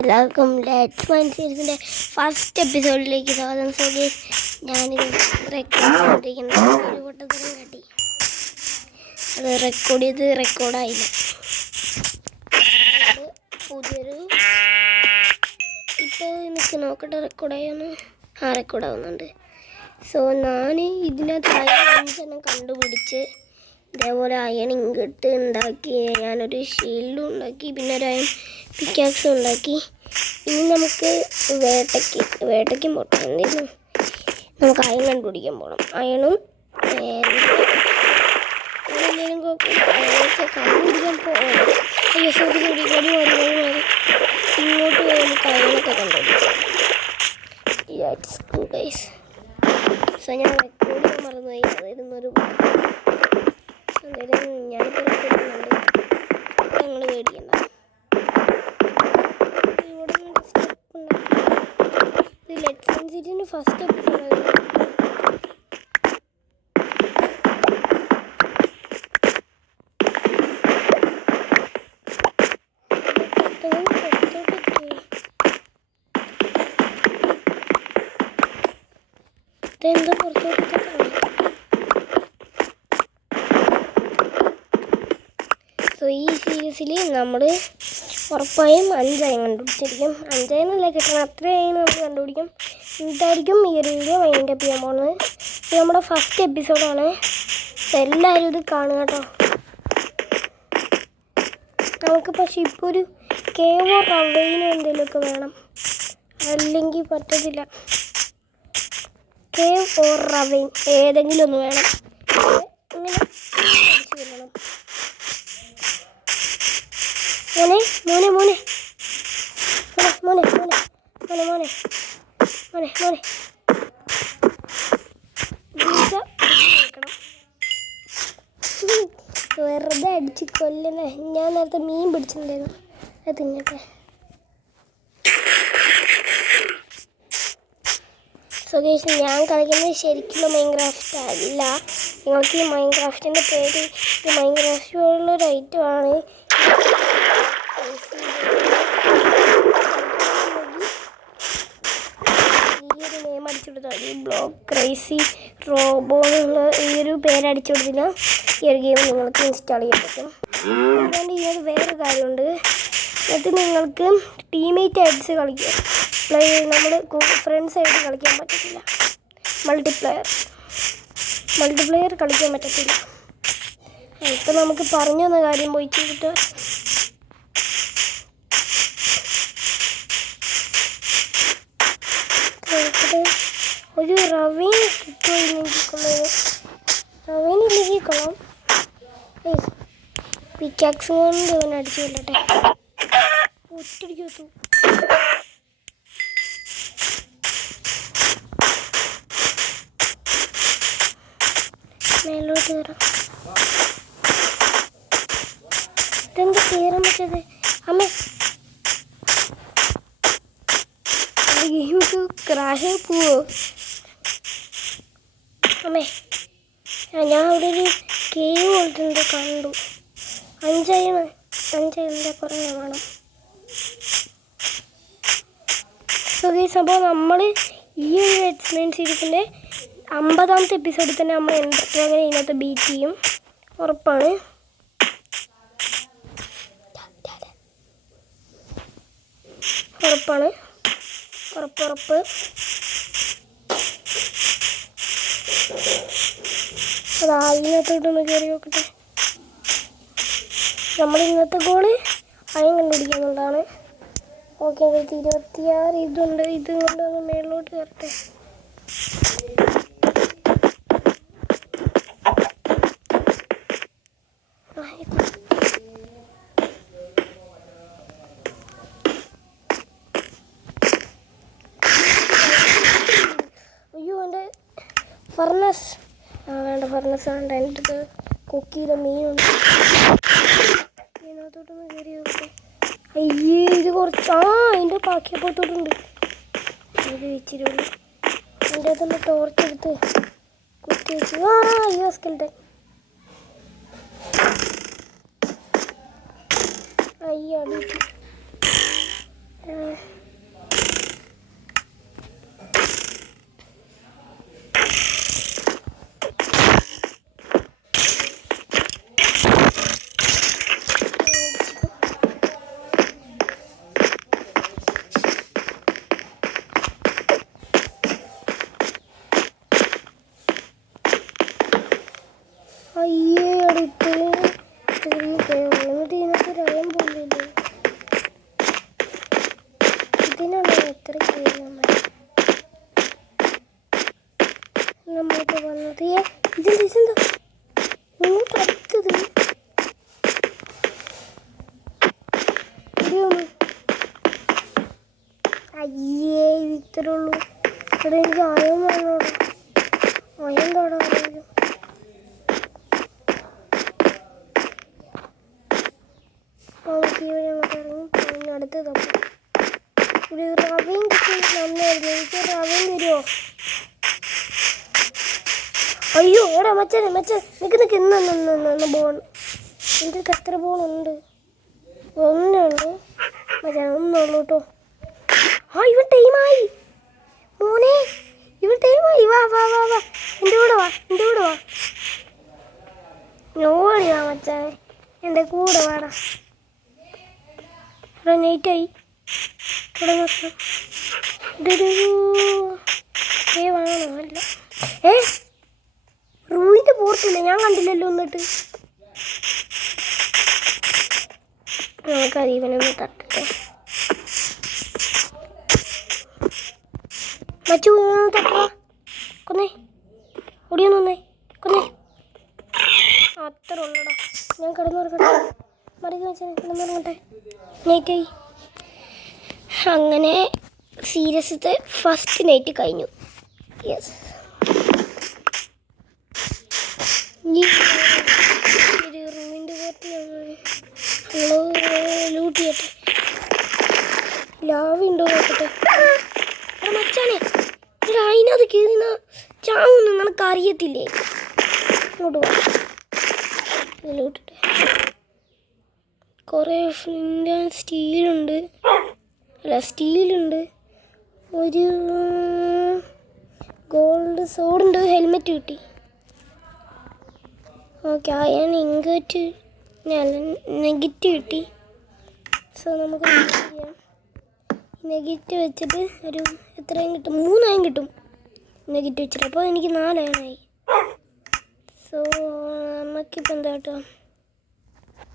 എല്ലാവർക്കും let's mind സീരീസിൻ്റെ first എപ്പിസോഡിലേക്ക് സ്വാഗതം. സോ ഗൈസ്, ഞാനിത് റെക്കോർഡ് ചെയ്തിരിക്കുന്നത് ഒരു പൊട്ടത്തരം കാട്ടി. അത് റെക്കോർഡ് ചെയ്ത് റെക്കോർഡായില്ല. പുതിയൊരു ഇപ്പോൾ എനിക്ക് നോക്കട്ടെ റെക്കോർഡായൊന്ന്. റെക്കോർഡാവുന്നുണ്ട്. സോ ഞാൻ ഇതിനകത്ത് 5 കണ്ടുപിടിച്ച് ഇതേപോലെ അയൺ ഇങ്ങോട്ട് ഉണ്ടാക്കി, ഞാനൊരു ഷീൽഡും ഉണ്ടാക്കി, പിന്നെ ഒരു അയൺ പിക്കാക്സും ഉണ്ടാക്കി. ഇനി നമുക്ക് വേട്ടയ്ക്കും പോട്ടെ. എന്തെങ്കിലും നമുക്ക് അയൺ കണ്ടുപിടിക്കാൻ പോകണം. അയണും അയണൊക്കെ കണ്ടുപിടിക്കാൻ പോകണം. ഇങ്ങോട്ട് പോയി നമുക്ക് അയണൊക്കെ കണ്ടുപിടിക്കാം. സോ ഞാൻ റെക്കോർഡ് ചെയ്യാൻ മറന്നുപോയി. അതായിരുന്നൊരു ഞാനിപ്പോൾ റെക്കോർഡ് ചെയ്യുന്നുണ്ട്. ഞങ്ങൾ പേടിക്കണ്ട. ഇവിടെ സ്റ്റെപ്പ് ഉണ്ടാക്കി. ഇത് ലെറ്റ്സ് മൈൻഡ് സീരീസിൻ്റെ ഫസ്റ്റ് എപ്പിസോഡായിരുന്നു. ഇതെന്താ പുറത്തോട്ടൊക്കെ? സോ ഈ സീരീസിൽ നമ്മൾ ഉറപ്പായും 5 അയൺ കണ്ടുപിടിച്ചിരിക്കും. 5 അയണല്ല കിട്ടണം, അത്ര അയൺ നമ്മൾ കണ്ടുപിടിക്കും. ഇതായിരിക്കും ഈ ഒരു വീഡിയോ വൈൻഡ് അപ്പ് ചെയ്യാൻ പോകുന്നത്. ഇത് നമ്മുടെ ഫസ്റ്റ് എപ്പിസോഡാണ്. എല്ലാവരും ഇത് കാണുക കേട്ടോ. നമുക്ക് പക്ഷേ ഇപ്പോൾ ഒരു കേവോ റവൈനോ എന്തെങ്കിലുമൊക്കെ വേണം, അല്ലെങ്കിൽ പറ്റത്തില്ല. കേവ് ഓർ റവൈൻ ഏതെങ്കിലും ഒന്ന് വേണം. ഇങ്ങനെ വരണം. മോനെ മോനെ മോനെ മോനെ മോനെ മോനെ മോനെ മോനെ മോനെ വെറുതെ അടിച്ച് കൊല്ലണേ. ഞാൻ നേരത്തെ മീൻ പിടിച്ചിട്ടുണ്ടായിരുന്നു, അത് തിന്നട്ടെ. സോ ഗൈസ്, ഞാൻ കളിക്കുന്നത് ശരിക്കുള്ള മൈൻക്രാഫ്റ്റ് അല്ല. നിങ്ങൾക്ക് ഈ മൈൻക്രാഫ്റ്റിൻ്റെ പേര്, ഈ മൈൻക്രാഫ്റ്റ് പോലുള്ളൊരു ഐറ്റമാണ്. ഈ ഒരു നെയിം അടിച്ചു കൊടുത്താൽ ഈ ബ്ലോക്ക് ക്രൈസി റോബോ എന്നുള്ള ഈ ഒരു പേരടിച്ചു കൊടുത്തില്ല ഈ ഒരു ഗെയിം നിങ്ങൾക്ക് ഇൻസ്റ്റാൾ ചെയ്യാൻ പറ്റും. അതുകൊണ്ട് ഇതിനകത്ത് വേറൊരു കാര്യമുണ്ട്. അത് നിങ്ങൾക്ക് ടീമേറ്റ് ആയിട്ട് കളിക്കുക. നമ്മൾ ഫ്രണ്ട്സായിട്ട് കളിക്കാൻ പറ്റത്തില്ല. മൾട്ടിപ്ലെയർ കളിക്കാൻ പറ്റത്തില്ല. ഇപ്പം നമുക്ക് പറഞ്ഞു തന്ന കാര്യം പോയി ചെയ്തിട്ട് ഒരു റവീൻ കിട്ടുമെങ്കിൽ റവീനില്ലെങ്കിൽ കൊള്ളാം. പിക്കാക്സ് കൊണ്ട് അവൻ അടിച്ചു കൊല്ലട്ടെ. ഒറ്റടിക്ക് വെച്ചു. മേലോട്ട് കയറാം. ഇതെന്താ കയറാൻ പറ്റത്? അമ്മ ഗെയിം ക്രാഷായി പോവോ? അമ്മേ, ഞാൻ അവിടെ ഒരു കേവ് പോലത്തെ കണ്ടു. 5 അയണിൻ്റെ കുറേ വേണം. സോ ഗൈസ്, അപ്പോൾ നമ്മൾ ഈ ഒരു ലെറ്റ്സ് മൈൻഡ് സീരീസിൻ്റെ 50ാമത്തെ എപ്പിസോഡിൽ തന്നെ നമ്മൾ എൻ്റർടൈനർ ഇതിനകത്ത് ബീറ്റ് ചെയ്യും, ഉറപ്പാണ്. ഉറപ്പ്. അത് അതിനകത്തോട്ടൊന്ന് കയറി നോക്കട്ടെ. നമ്മൾ ഇന്നത്തെ ഗോള് അയൺ കണ്ടുപിടിക്കുന്നുണ്ടാണ്. ഓക്കെ, 26 ഇതുണ്ട്. ഇത് കൊണ്ടൊന്ന് മേളിലോട്ട് കയറട്ടെ. അയ്യോ, എൻ്റെ ഫർണസ് വേണ്ട. ഫർണസ് വേണ്ട. എൻ്റെ അടുത്ത് കുക്ക് ചെയ്ത മീനുണ്ട്. ഇതിനകത്തോട്ടൊന്ന് കയറി നോക്കട്ടെ. അയ്യേ, ഇത് കുറച്ച് അതിൻ്റെ ബാക്കിയപ്പോത്തോട്ടുണ്ട്. ഇത് ഇച്ചിരി ഉള്ളു. അതിൻ്റെ അകത്തൊന്ന് ടോർച്ചെടുത്ത് കുത്തി വെച്ച്. അയ്യോ, സ്കെൽട്ടൻ. അയ്യോ, എന്തിനാണ് എത്ര നമ്മൾക്ക് വന്നത്? ഇതെന്താ ഇങ്ങോട്ട് അടുത്തത്? അയ്യേ ഇത്രേ ഉള്ളൂ. ഇവിടെ എനിക്ക് ആയം വേണോടോ. ആയം തോടാ അറിയാലോ. നമുക്ക് ഇവിടെ അങ്ങോട്ട് ഇറങ്ങി അടുത്ത് തപ്പും. ഒരു റവയും കിട്ടി നന്നായിരുന്നു. എനിക്ക് റവയും തരുമോ? അയ്യോ എടാ മച്ചാനെ നിനക്ക് ഇന്ന് ബോൾ. എൻ്റെ എത്ര ബോളുണ്ട്? ഒന്നുള്ളൂ മച്ചാൻ, ഒന്നുള്ളൂ കേട്ടോ. ആ ഇവൻ ടൈമായി മോനെ, ഇവൻ ടൈമായി. വാ എൻ്റെ കൂടെ വാ ഓടിയാ മച്ചാനെ, എൻ്റെ കൂടെ വാടാ. ഇവിടെ നൈറ്റായി. ഇവിടെ നോക്കാം. വേണോ? അല്ല റൂയിൻ്റെ പോർട്ടില്ല, ഞാൻ കണ്ടില്ലല്ലോ. എന്നിട്ട് നമുക്കത് ഇവനൊന്ന് തട്ടട്ടെ. മച്ചു തട്ടാ. കൊന്നേ ഓടിയൊന്നേ കൊന്നേ. അത്ര ഉള്ളടാ. ഞാൻ കിടന്നുറങ്ങട്ടെ. മറിക്ക് വെച്ചാൽ കിടന്നുറങ്ങട്ടെ. നൈറ്റായി. അങ്ങനെ സീരിയസത്തെ ഫസ്റ്റ് നൈറ്റ് കഴിഞ്ഞു. യെസ്, റൂമിൻ്റെ പുറത്ത് ലൂട്ട് ചെയ്യട്ടെ. ലാവുണ്ടോ നോക്കട്ടെ. മച്ചാനെ അതിനകത്ത് കയറി ചാവൊന്നും നമുക്ക് അറിയത്തില്ലേ. ഇങ്ങോട്ട് പോ. ലൂട്ടിട്ടെ. കുറേ ഫ്ലിൻ്റ് ആൻഡ് സ്റ്റീലുണ്ട്. ഒരു ഗോൾഡ് സോഡുണ്ട്. ഹെൽമെറ്റ് കിട്ടി. ഓക്കെ, അയൺ ഇങ്കറ്റ് നെഗറ്റ് കിട്ടി. സോ നമുക്ക് ചെയ്യാം. നെഗറ്റ് വെച്ചിട്ട് ഒരു എത്രയും കിട്ടും? 3 അയൺ കിട്ടും നെഗറ്റ് വെച്ചിട്ട്. അപ്പോൾ എനിക്ക് 4 അയണായി. സോ നമുക്കിപ്പോൾ എന്താ കേട്ടോ,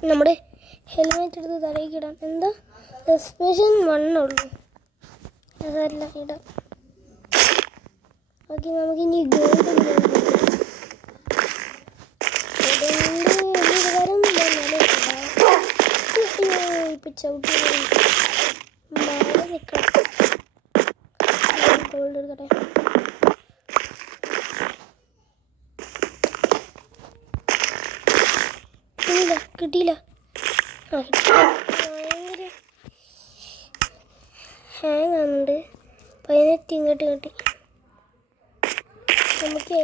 നമ്മുടെ ഹെൽമെറ്റ് എടുത്ത് തലയ്ക്ക് ഇടാം. എന്താ എക്സ്പ്രഷൻ 1 ഉള്ളൂ, അതെല്ലാം ഇടാം. ഓക്കെ, നമുക്കിനി ഗോൾഡ് ഇപ്പം ചവിട്ടി നിൽക്കണം. ഗോൾഡ് എടുക്കട്ടെ. കിട്ടിയില്ല. ഭയങ്കര ഹാങ് ആകുന്നുണ്ട്. 18 ഇങ്ങോട്ട് കിട്ടി. നമുക്ക്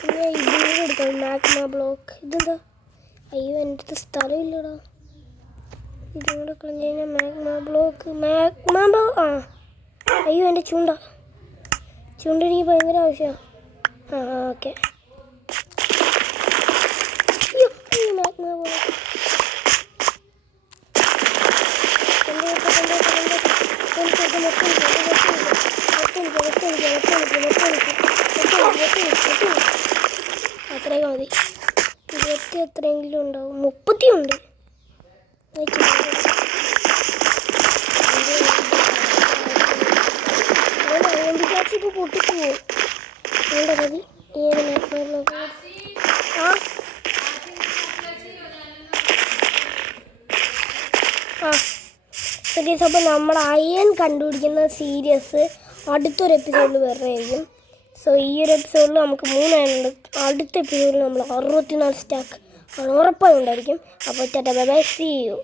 പിന്നെ ഇതിന് എടുക്കാം. Magma block. ഇതെന്താ? അയ്യോ എൻ്റെ അടുത്ത് സ്ഥലമില്ലടാ. ഇതും കൂടെ കളഞ്ഞു കഴിഞ്ഞാൽ മാഗ്മ ബ്ലോക്ക്. ആ അയ്യോ എൻ്റെ ചൂണ്ട എനിക്ക് ഭയങ്കര ആവശ്യമാണ്. ഓക്കെ. മാഗ്മ ബ്ലോക്ക് അത്രയൊക്കെ മതി. 20 എത്രയെങ്കിലും ഉണ്ടാവും. 30 ഉണ്ട്. ഇപ്പോൾ പൊട്ടിക്കുമോ? വേണ്ട മതി. അപ്പോൾ നമ്മൾ അയൺ കണ്ടുപിടിക്കുന്ന സീരീസ് അടുത്തൊരു എപ്പിസോഡിൽ വരുന്നതായിരിക്കും. സോ ഈ ഒരു എപ്പിസോഡിൽ നമുക്ക് 3 അയൺ ഉണ്ട്. അടുത്ത എപ്പിസോഡിൽ നമ്മൾ 64 സ്റ്റാക്ക് ഉറപ്പായി ഉണ്ടായിരിക്കും. അപ്പോൾ tata bye bye, see U.